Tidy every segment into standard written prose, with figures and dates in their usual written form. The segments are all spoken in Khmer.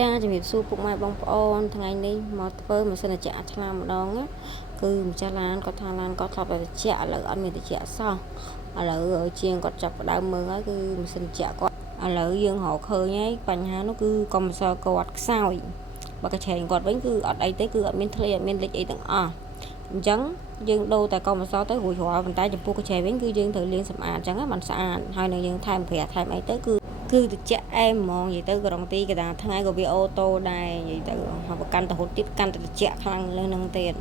ចាជំរាបសួរពុកម៉ែបងប្អូនថ្ងៃនេះមកធ្វើម៉ាស៊ីនត្រជាក់ឆ្លាមម្ដងណាគឺម្ចាស់ឡានគាត់ថាឡានគាត់ធ្លាប់តែត្រជាក់ឥឡូវអត់មានត្រជាក់សោះឥឡូវជាងគាត់ចាប់ផ្ដើមមើលហើយគឺម៉ាស៊ីនត្រជាក់គាត់ឥឡូវយើងរកឃើញហើយបញ្ហានោះគឺកុំព្យូទ័រគាត់ខ្សោយបើកញ្ឆេងគាត់វិញគឺអត់អីទេគឺអត់មានធ្លាយអត់មានលេចអីទាំងអស់អញ្ចឹងយើងដូរតែកុំព្យូទ័រទៅរួចរាល់ប៉ុន្តែចំពោះកញ្ឆេងវិញគឺយើងត្រូវលាងសម្អាតអញ្ចឹងបានស្អាតហើយនឹងយើងថែមក្រាស់ថែមអីទៅគឺត្រជាក់អែមហ្មងនិយាយទៅក្រុងទីកណ្ដាលថ្ងៃក៏វាអូតូដែរនិយាយទៅហើយប្រកាន់ទៅរត់ទៀតកាន់តែត្រជាក់ខ្លាំងលើនឹងទៀត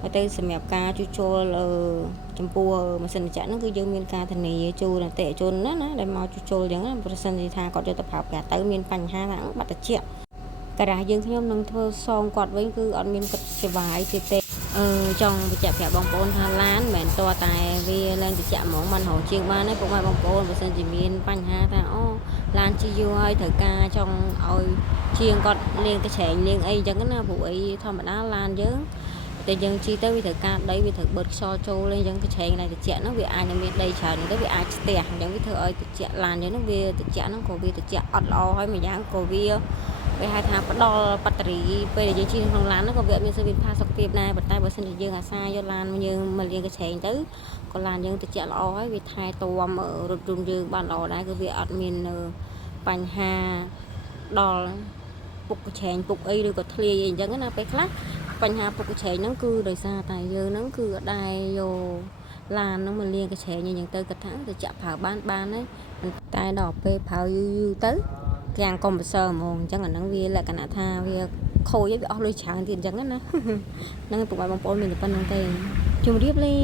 ហើយទៅសម្រាប់ការជួសជុលចំពោះម៉ាស៊ីនត្រជាក់ហ្នឹងគឺយើងមានការធានាជូនអតិថិជនណាដែលមកជួសជុលអញ្ចឹងប្រសិនជាថាគាត់យកទៅប្រើប្រាស់ទៅមានបញ្ហាថាបាត់ត្រជាក់កាលយើងខ្ញុំនឹងធ្វើសងគាត់វិញគឺអត់មានគិតសេវាយទៀតទេចង់បញ្ជាក់ប្រាប់បងប្អូនថាឡានមិនមែនតតែវាឡើងត្រជាក់ហ្មងមិនរហជាងបានទេពុកម៉ែបងប្អូនបើសិនជាមានបញ្ហាថាអូឡានជិះយូរហើយត្រូវការចង់ឲ្យជាងគាត់លាងកញ្ឆេងលាងអីអញ្ចឹងណាព្រោះអីធម្មតាឡានយើងតែយើងជិះទៅវាត្រូវការដីវាត្រូវបឺតខ្យល់ចូលអញ្ចឹងកញ្ឆេងឡើងត្រជាក់ហ្នឹងវាអាចនឹងមានដីច្រើនទៅវាអាចស្ទះអញ្ចឹងវាធ្វើឲ្យត្រជាក់ឡានយើងហ្នឹងវាត្រជាក់ហ្នឹងក៏វាត្រជាក់អត់ល្អហើយម្យ៉ាងក៏វាហៅថាផ្ដល់បាតារីពេលដែលយើងជិះក្នុងឡានហ្នឹងក៏វាអត់មានផាសុកភាពដែរប៉ុន្តែបើសិនជាយើងអាសាយកឡានយើងមកលាងកញ្ឆេងទៅក៏ឡានយើងត្រជាក់ល្អហើយវាថែទាំរថយន្តយើងបានល្អដែរគឺវាអត់មានបញ្ហាដល់ពុកកញ្ឆេងពុកអីឬក៏ធ្លាយអីអញ្ចឹងណាពេលខ្លះបញ្ហាពុកកញ្ឆេងហ្នឹងគឺដោយសារតែយើងហ្នឹងគឺអត់ដែរយកឡានហ្នឹងមកលាងកញ្ឆេងអញ្ចឹងទៅគាត់ថាត្រជាក់ប្រើបានទេតែដល់ពេលប្រើយូរទៅទាំងកុំព្យូទ័រហ្មងអញ្ចឹងអាហ្នឹងវាលក្ខណៈថាវាខូចហើយវាអស់លុយច្រើនទៀតអញ្ចឹងណាហ្នឹងពុកម៉ែបងប្អូនមានតែប៉ុណ្្នឹងទេជម្រាបលា